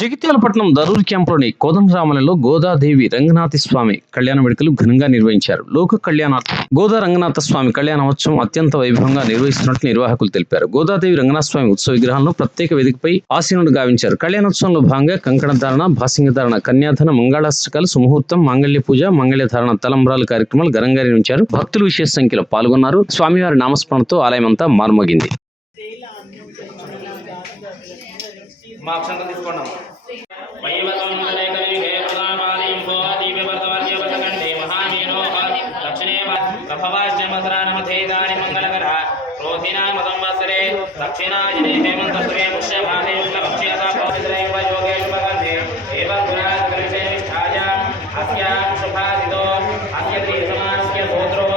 జగిత్యాలపట్నం దరూర్ క్యాంపులోని కోదండరామలంలో గోదాదేవి రంగనాథ స్వామి కళ్యాణ వేడుకలు ఘనంగా నిర్వహించారు. లోక కళ్యాణార్థం గోదా రంగనాథ స్వామి కళ్యాణోత్సవం అత్యంత వైభవంగా నిర్వహిస్తున్నట్లు నిర్వాహకులు తెలిపారు. గోదాదేవి రంగనాథ స్వామి ఉత్సవ విగ్రహాలను ప్రత్యేక వేదికపై ఆసీనుడు గావించారు. కళ్యాణోత్సవంలో భాగంగా కంకణ ధారణ భాసింగ ధారణ కన్యాధన మంగళాష్టకాలు సుముహూర్తం మాంగళ్య పూజ మంగళ్య ధారణ తలంబ్రాలు కార్యక్రమాలు ఘనంగా నిర్వహించారు. భక్తులు విశేష సంఖ్యలో పాల్గొన్నారు. స్వామివారి నామస్మరణతో ఆలయమంతా మార్మోగింది. ప్రభవాశ్చమసరానమధేదాని మంగళకర రోహిణా సంవత్సరే దక్షిణాయనే హేమంతస్వే పుష్యమాసే యుక్లపక్ష్యత పవిత్రైవ యోగేషు భగంధే ఏవం గుణాత్ కరిషే నిష్ఠాయాం అస్యాం శుభాదితో అస్య దీర్ఘమాస్య గోత్రో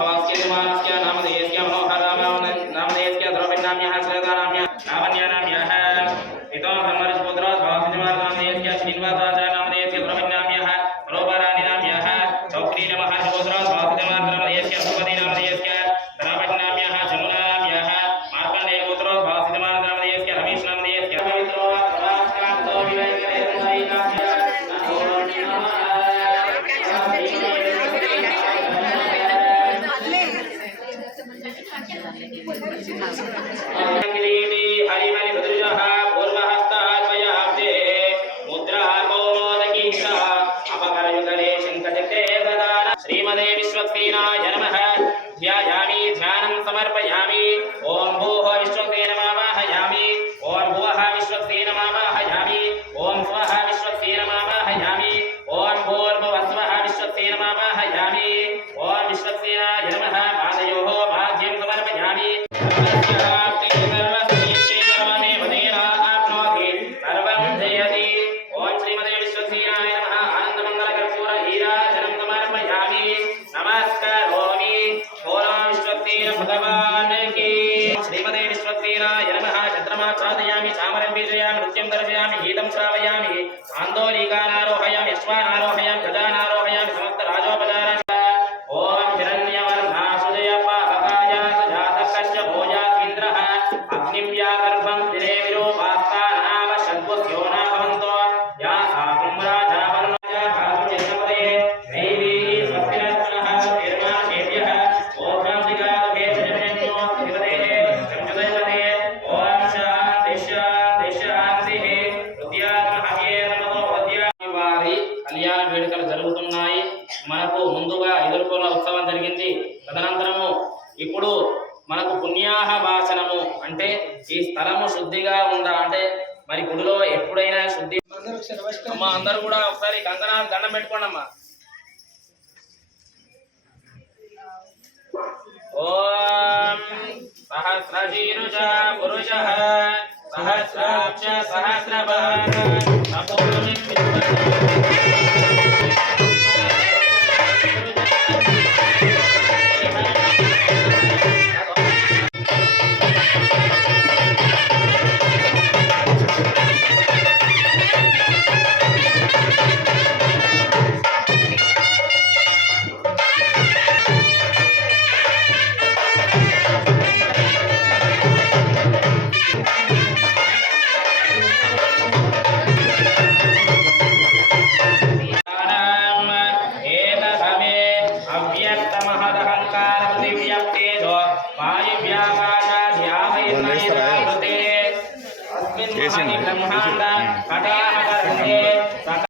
భాస్య श्रीमदे विश्वक्सेनाय नमः। ध्यायामि ఆందోళికానారోహయామి జరుగుతున్నాయి మనకు ముందుగా ఎదుర్కొన్న ఉత్సవం జరిగింది తదనంతరము ఇప్పుడు మనకు పుణ్యాహ వాసనము అంటే ఈ స్థలము శుద్ధిగా ఉందా అంటే మరి గుడిలో ఎప్పుడైనా శుద్ధి అమ్మా అందరూ కూడా ఒకసారి కంకణాలు దండం పెట్టుకోండి అమ్మా ఓం సహస్రశీరుష పురుష సహస్రాక్ష సహస్రపాద వాయువ్యాకాశాధ్యావైర్నయనావృతే